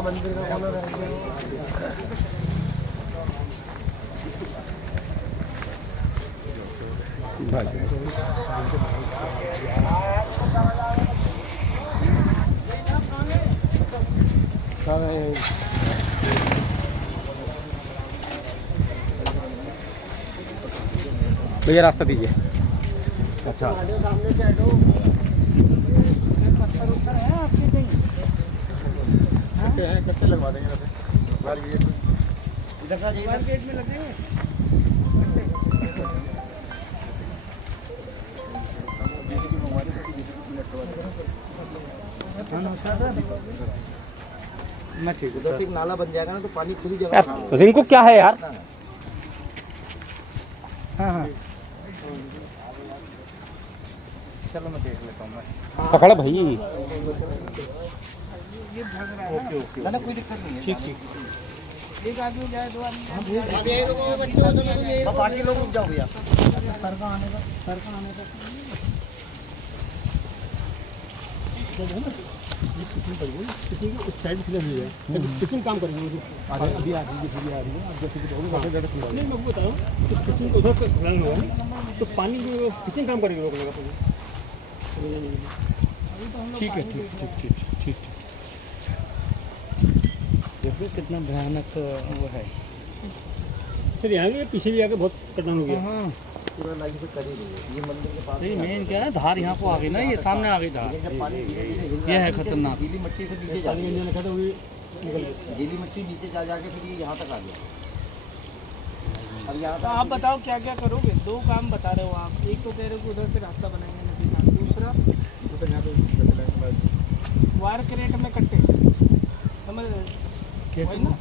मंदिर का कोना रह गया। भैया रास्ता दीजिए। अच्छा कट्टे लगवा देंगे इधर गेट में लगेंगे। मैं ठीक उधर एक नाला बन जाएगा ना तो पानी खुली जगह। रिंकू क्या है यार? हाँ हाँ चलो मैं देख लेता हूँ। पकड़ भाई। ना कोई दिक्कत नहीं है। ठीक ठीक। एक आदमी जाए, दो आदमी बाकी लोग रुक जाओ भैया। सर का आने का उस साइड से हुई है किचन काम करेंगे अभी आ रही है आप जैसे नहीं मैं बताऊँ किचन उधर से ध्यान होगा तो पानी किचन काम करेंगे रोकने का। ठीक है ठीक ठीक ठीक ठीक ठीक। देखो कितना भयानक वो है सर। यहाँ भी पीछे भी आके बहुत कठिन हो गया। पूरा लाइन से कर ही रही है। ये मंदिर के पास नहीं मेन क्या है धार यहाँ को आ गई ना, ये सामने आ गई धार। ये है खतरनाक। गीली मिट्टी से नीचे जा गई। गीली मिट्टी नीचे जा जाके फिर ये यहाँ तक आ गया। अब यहाँ तो आप बताओ क्या क्या करोगे? दो काम बता रहे हो आप। एक तो कह रहे हो कि उधर से रास्ता बनाएंगे नदी का, दूसरा वायर क्रेट में कट्टे समझ रहे ना?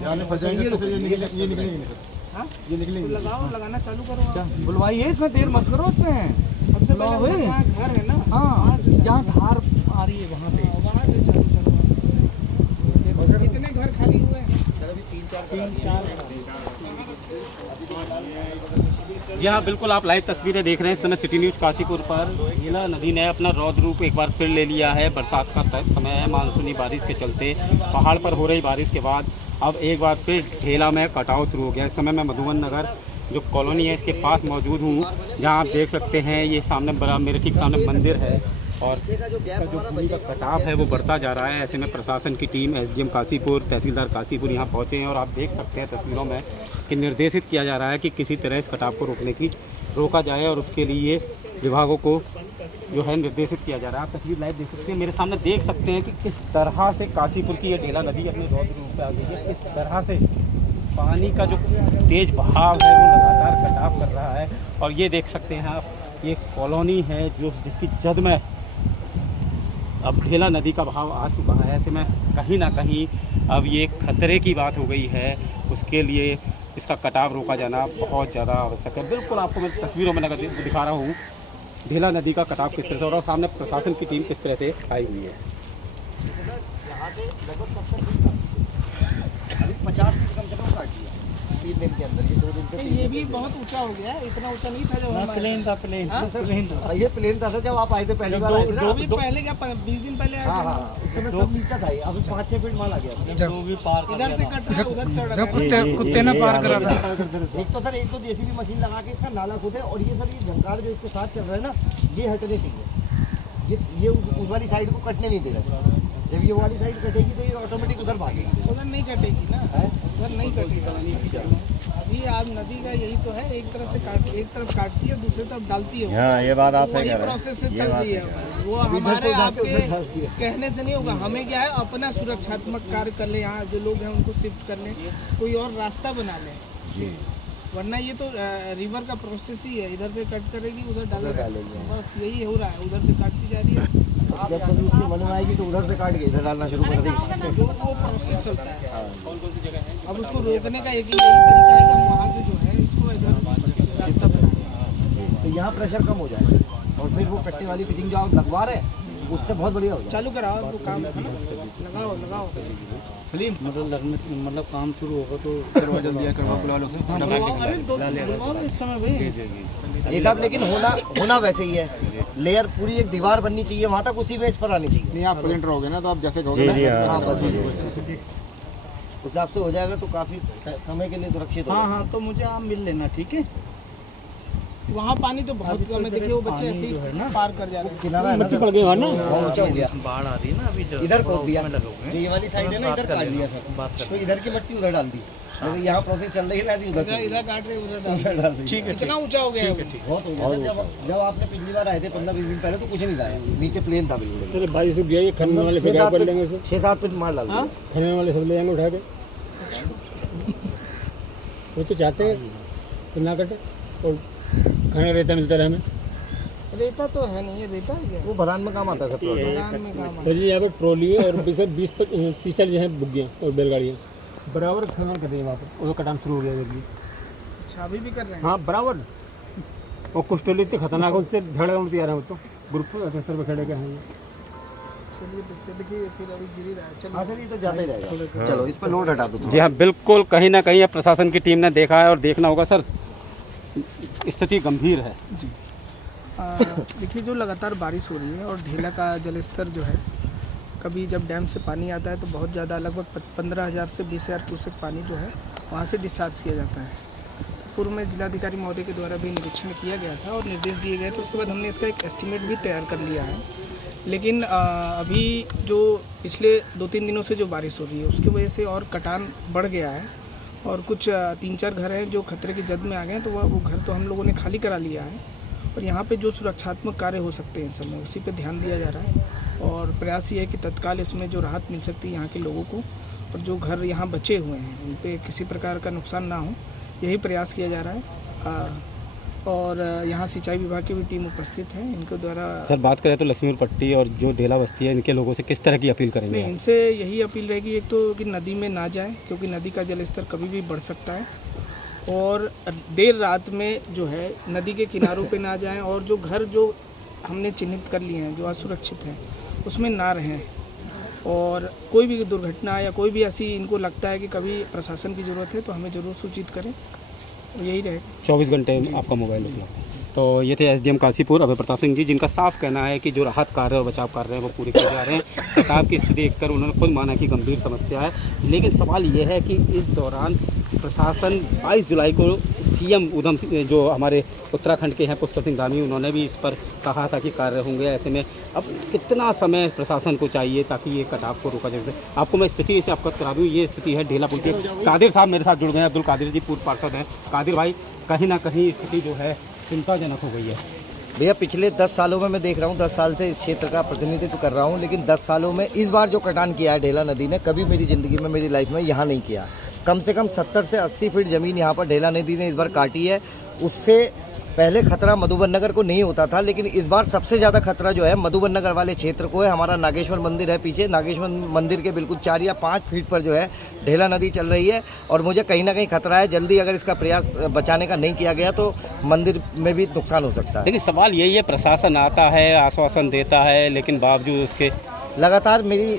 जाल में फंस जाएंगे तो फिर ये निकलेंगे नहीं सर। हाँ ये निकलेंगे। लगाओ, लगाना चालू करो आप। बुलवाइए, इसमें देर मत करो। उसमें सबसे पहले जहाँ घर है ना, हाँ जहाँ धार आ रही है वहाँ पे वहाँ से चालू करो। कितने घर खाली हुए हैं? तीन चार। जी हाँ बिल्कुल, आप लाइव तस्वीरें देख रहे हैं इस समय सिटी न्यूज़ काशीपुर पर। झेला नदी ने अपना रौद्र रूप एक बार फिर ले लिया है। बरसात का समय है, मानसूनी बारिश के चलते पहाड़ पर हो रही बारिश के बाद अब एक बार फिर झेला में कटाव शुरू हो गया। इस समय मैं मधुबन नगर जो कॉलोनी है इसके पास मौजूद हूँ, जहाँ आप देख सकते हैं ये सामने बड़ा मेरे ठीक सामने मंदिर है और जो भूमि का कटाव है वो बढ़ता जा रहा है। ऐसे में प्रशासन की टीम एसडीएम काशीपुर, तहसीलदार काशीपुर यहाँ पहुँचे हैं और आप देख सकते हैं तस्वीरों में कि निर्देशित किया जा रहा है कि किसी तरह इस कटाव को रोका जाए और उसके लिए विभागों को जो है निर्देशित किया जा रहा है। आप तस्वीर लाइव देख सकते हैं, मेरे सामने देख सकते हैं कि किस तरह से काशीपुर की ये ढेला नदी अपने रौद्र रूप पे आ गई है। किस तरह से पानी का जो तेज बहाव है वो लगातार कटाव कर रहा है। और ये देख सकते हैं आप, ये कॉलोनी है जो जिसकी जद में अब ढेला नदी का बहाव आ चुका है। ऐसे में कहीं ना कहीं अब ये खतरे की बात हो गई है। उसके लिए इसका कटाव रोका जाना बहुत ज़्यादा आवश्यक है। बिल्कुल आपको मैं तस्वीरों में दिखा रहा हूँ ढेला नदी का कटाव किस तरह से हो रहा है और सामने प्रशासन की टीम किस तरह से आई हुई है। 50 फीट कम से कम काट दिया 3 दिन के अंदर। ये 2 दिन से ये भी बहुत ऊंचा हो गया है, इतना ऊंचा नहीं था जब हम प्लेन था। ये प्लेन था सर जब आप आए थे पहली बार आए थे ना। अभी पहले क्या 20 दिन पहले आए थे। हाँ उस समय सब नीचा था। अभी 5-6 फीट माल आ गया। इधर से कट रहा है, उधर चढ़ रहा है। कुत्ते ने पार करा था। एक तो सर एक तो जेसीबी मशीन लगा के इसका नाला खोदे और ये सर ये झंकार जो इसके साथ चल रहा है ना ये हटने चाहिए। ये उस वाली साइड को कटने नहीं दे रहा। जब ये वाली साइड कटेगी तो ये ऑटोमेटिक उधर भागेगी। उधर नहीं कटेगी ना, उधर नहीं कटेगी। अभी आज नदी का यही तो है, एक तरफ काटती है दूसरी तरफ डालती है। हाँ ये बात आप सही कह रहे हैं। प्रोसेस से चल रही है वो। हमारे आपके कहने से नहीं होगा। हमें क्या है अपना सुरक्षात्मक कार्य कर ले, यहाँ जो लोग हैं उनको शिफ्ट कर लें, कोई और रास्ता बना लें। वरना ये तो रिवर का प्रोसेस ही है, इधर से कट करेगी उधर डालेगी, बस यही हो रहा है। उधर से काटती जा रही है, जब कभी उसकी बनवाएगी तो उधर से काट के इधर डालना शुरू कर देगी। जो वो प्रोसेस चलता है। कौन-कौन सी जगह है? अब उसको रोकने का एक ही यही तरीका है कि हम वहाँ से जो है इसको इधर रास्ता बना दें तो यहाँ प्रेशर कम हो जाए और फिर वो कट्टे वाली फिटिंग जो आप लगवा रहे हैं उससे बहुत बढ़िया हो जाए। चालू कराओ तो काम लगाओ। मतलब काम शुरू होगा तो करवा जल्दी करवा वालों से ये सब लेकिन होना वैसे ही है। लेयर पूरी एक दीवार बननी चाहिए वहाँ तक, उसी बेस पर आनी चाहिए। नहीं आप प्लेंटर हो गए ना, तो आप जैसे कहोगे उस हिसाब से हो जाएगा तो काफी समय के लिए सुरक्षित होगा। हाँ तो मुझे आप मिल लेना, ठीक है। वहाँ पानी तो बहुत कम है, देखिए वो बच्चे ऐसे ही पार कर जा रहे हैं। किनारा है ना, पड़ गया ना, बहुत ऊंचा हो गया। बाढ़ आ रही है ना अभी, इधर खोद दिया, जो ये वाली साइड है ना इधर काट दिया सर, तो इधर की मट्टी उधर डाल दी। जैसे यहाँ प्रोसेस चल रही है ना, ऐसे उधर इधर काट रहे उधर डाल दी। ठीक है, इतना ऊंचा हो गया है। बहुत हो गया। जब आपने पिछली बार आए थे 15-20 दिन पहले तो कुछ नहीं था, नीचे प्लेन था बिल्कुल। चलो बारिश रुक जाएगी, खनने वाले फिर कर लेंगे उसे, 6-7 फीट मार डाल दिया। खनने वाले सब ले जाएंगे उठा के। वो तो चाहते हैं तो ना कटे और खाना रेता मिलता रहे हमें। रेता तो है नहीं, है रेता है क्या? वो भरान में काम आता है सब। मैदान में काम सर जी यहाँ पे ट्रॉली है और 20-30 हैं बुग्गियाँ और बैलगाड़ियाँ बराबर खनन कर रही है वहाँ पर, वो कटान शुरू हो गया जल्दी। अच्छा अभी भी कर रहे हैं? हाँ बराबर। और कुछ ट्रॉली इतने खतरनाक है, उनसे झड़े उड़ती आ रहे हैं। तो ग्रुप सर पे खड़े गए हैं। चलिए देखिए फिर अभी गिर ही रहा है। चलिए हाँ सर, ये तो ज़्यादा ही रहेगा। चलो इस पर लोड हटा दो। जी हाँ बिल्कुल, कहीं ना कहीं अब प्रशासन की टीम ने देखा है और देखना होगा सर, स्थिति गंभीर है। देखिए जो लगातार बारिश हो रही है और ढेला का जलस्तर जो है, कभी जब डैम से पानी आता है तो बहुत ज़्यादा, लगभग 15,000 से 20,000 क्यूसेक पानी जो है वहाँ से डिस्चार्ज किया जाता है। पूर्व में जिलाधिकारी महोदय के द्वारा भी निरीक्षण किया गया था और निर्देश दिए गए, तो उसके बाद हमने इसका एक एस्टिमेट भी तैयार कर लिया है। लेकिन अभी जो पिछले 2-3 दिनों से जो बारिश हो रही है उसकी वजह से और कटान बढ़ गया है और कुछ 3-4 घर हैं जो खतरे की जद में आ गए हैं, तो वो घर तो हम लोगों ने खाली करा लिया है। और यहाँ पे जो सुरक्षात्मक कार्य हो सकते हैं इस समय, उसी पे ध्यान दिया जा रहा है और प्रयास ये है कि तत्काल इसमें जो राहत मिल सकती है यहाँ के लोगों को, और जो घर यहाँ बचे हुए हैं उन पे किसी प्रकार का नुकसान ना हो, यही प्रयास किया जा रहा है। और यहाँ सिंचाई विभाग की भी टीम उपस्थित है, इनके द्वारा। सर बात करें तो लक्ष्मीपुर पट्टी और जो ढेला बस्ती है, इनके लोगों से किस तरह की अपील करेंगे? इनसे यही अपील रहेगी, एक तो कि नदी में ना जाएं, क्योंकि नदी का जलस्तर कभी भी बढ़ सकता है, और देर रात में जो है नदी के किनारों पे ना जाएं, और जो घर जो हमने चिन्हित कर लिए हैं जो असुरक्षित हैं उसमें ना रहें, और कोई भी दुर्घटना या कोई भी ऐसी इनको लगता है कि कभी प्रशासन की ज़रूरत है तो हमें ज़रूर सूचित करें, यही रहेगा। 24 घंटे आपका मोबाइल उपलब्ध है। तो ये थे एसडीएम काशीपुर अभय प्रताप सिंह जी, जिनका साफ कहना है कि जो राहत कार्य और बचाव कार्य हैं वो पूरे किए जा रहे हैं। कटाव की स्थिति देखकर उन्होंने खुद माना कि गंभीर समस्या है, लेकिन सवाल ये है कि इस दौरान प्रशासन 22 जुलाई को सीएम उधम जो हमारे उत्तराखंड के हैं पुष्कर सिंह धामी, उन्होंने भी इस पर कहा था कि कार्य होंगे। ऐसे में अब कितना समय प्रशासन को चाहिए ताकि ये कटाव को रोका जा सके? आपको मैं स्थिति से अवगत करा दूँ, ये स्थिति है ढेला पुल की। कादिर साहब मेरे साथ जुड़ गए हैं, अब्दुल कादिर जी पूर्व पार्षद हैं। कादिर भाई, कहीं ना कहीं स्थिति जो है चिंताजनक हो गई है। भैया पिछले 10 सालों में मैं देख रहा हूँ, 10 साल से इस क्षेत्र का प्रतिनिधित्व कर रहा हूँ, लेकिन 10 सालों में इस बार जो कटान किया है ढेला नदी ने, कभी मेरी ज़िंदगी में, मेरी लाइफ में यहाँ नहीं किया। कम से कम 70 से 80 फीट ज़मीन यहाँ पर ढेला नदी ने इस बार काटी है। उससे पहले खतरा मधुबन नगर को नहीं होता था, लेकिन इस बार सबसे ज़्यादा खतरा जो है मधुबन नगर वाले क्षेत्र को है। हमारा नागेश्वर मंदिर है पीछे, नागेश्वर मंदिर के बिल्कुल 4 या 5 फीट पर जो है ढेला नदी चल रही है, और मुझे कहीं ना कहीं खतरा है जल्दी अगर इसका प्रयास बचाने का नहीं किया गया तो मंदिर में भी नुकसान हो सकता है। लेकिन सवाल यही है, प्रशासन आता है, आश्वासन देता है, लेकिन बावजूद उसके लगातार मेरी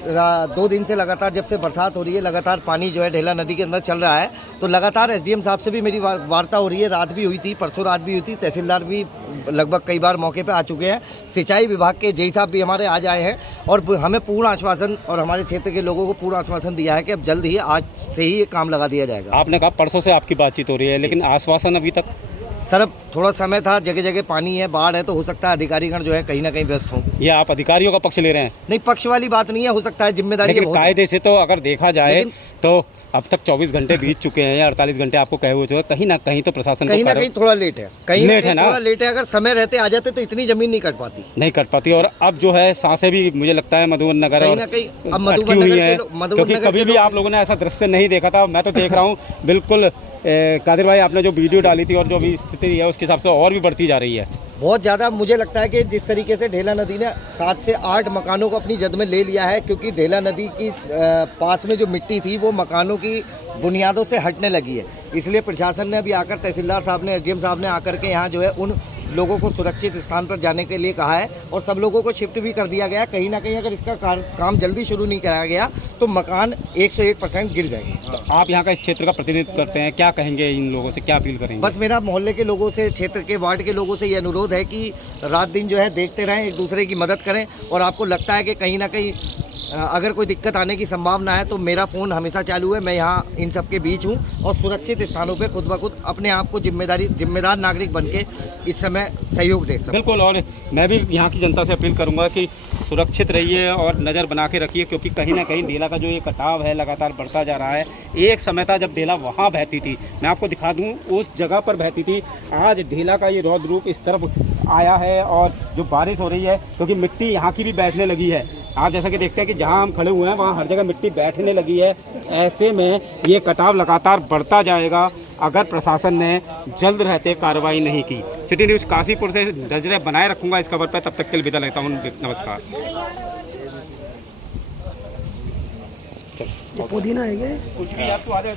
2 दिन से लगातार जब से बरसात हो रही है, लगातार पानी जो है ढेला नदी के अंदर चल रहा है, तो लगातार एसडीएम साहब से भी मेरी वार्ता हो रही है। रात भी हुई थी, परसों रात भी हुई थी, तहसीलदार भी लगभग कई बार मौके पे आ चुके हैं, सिंचाई विभाग के जय साहब भी हमारे आज आए हैं, और हमें पूर्ण आश्वासन और हमारे क्षेत्र के लोगों को पूर्ण आश्वासन दिया है कि अब जल्द ही आज से ही ये काम लगा दिया जाएगा। आपने कहा परसों से आपकी बातचीत हो रही है, लेकिन आश्वासन अभी तक? सर अब थोड़ा समय था, जगह जगह पानी है, बाढ़ है, तो हो सकता है अधिकारीगण जो है कहीं ना कहीं व्यस्त हों। ये आप अधिकारियों का पक्ष ले रहे हैं? नहीं, पक्ष वाली बात नहीं है, हो सकता है जिम्मेदारी लेकिन कायदे से तो अगर देखा जाए तो अब तक 24 घंटे बीत चुके हैं या 48 घंटे आपको कहे हुए, कहीं ना कहीं तो प्रशासन कहीं ना कहीं थोड़ा लेट है, कहीं लेट है ना, थोड़ा लेट है। अगर समय रहते आ जाते तो इतनी जमीन नहीं कट पाती। और अब जो है सांसें भी मुझे लगता है मधुबन नगर कहीं और ना कहीं अब अटकी मधुबन हुई नगर है, के क्योंकि कभी भी आप लोगों ने ऐसा दृश्य नहीं देखा था। मैं तो देख रहा हूँ बिल्कुल। कादिर भाई, आपने जो वीडियो डाली थी और जो भी स्थिति है उसके हिसाब से और भी बढ़ती जा रही है बहुत ज़्यादा। मुझे लगता है कि जिस तरीके से ढेला नदी ने 7 से 8 मकानों को अपनी जद में ले लिया है, क्योंकि ढेला नदी की पास में जो मिट्टी थी वो मकानों की बुनियादों से हटने लगी है, इसलिए प्रशासन ने अभी आकर, तहसीलदार साहब ने, एसडीएम साहब ने आकर के यहाँ जो है उन लोगों को सुरक्षित स्थान पर जाने के लिए कहा है और सब लोगों को शिफ्ट भी कर दिया गया। कहीं ना कहीं अगर इसका काम जल्दी शुरू नहीं कराया गया तो मकान 101% गिर जाएंगे। आप यहाँ का इस क्षेत्र का प्रतिनिधित्व करते हैं, क्या कहेंगे इन लोगों से, क्या अपील करेंगे? बस मेरा मोहल्ले के लोगों से, क्षेत्र के वार्ड के लोगों से ये अनुरोध है कि रात दिन जो है देखते रहें, एक दूसरे की मदद करें और आपको लगता है कि कहीं ना कहीं अगर कोई दिक्कत आने की संभावना है तो मेरा फ़ोन हमेशा चालू है। मैं यहाँ इन सब के बीच हूँ और सुरक्षित स्थानों पे खुद ब खुद अपने आप को जिम्मेदार नागरिक बन के इस समय सहयोग दे सकूँ। बिल्कुल, और मैं भी यहाँ की जनता से अपील करूँगा कि सुरक्षित रहिए और नज़र बना के रखिए, क्योंकि कहीं ना कहीं ढेला का जो ये कटाव है लगातार बढ़ता जा रहा है। एक समय था जब ढेला वहाँ बहती थी, मैं आपको दिखा दूँ उस जगह पर बहती थी। आज ढेला का ये रौद्र रूप इस तरफ आया है और जो बारिश हो रही है, क्योंकि मिट्टी यहाँ की भी बैठने लगी है। आप जैसा कि देखते हैं कि जहां हम खड़े हुए हैं वहां हर जगह मिट्टी बैठने लगी है। ऐसे में ये कटाव लगातार बढ़ता जाएगा अगर प्रशासन ने जल्द रहते कार्रवाई नहीं की। सिटी न्यूज़ काशीपुर से नजरें बनाए रखूंगा इस खबर पर। तब तक के लिए विदा लेता हूं, नमस्कार। पुदीना है क्या? कुछ भी आप तो आ जाए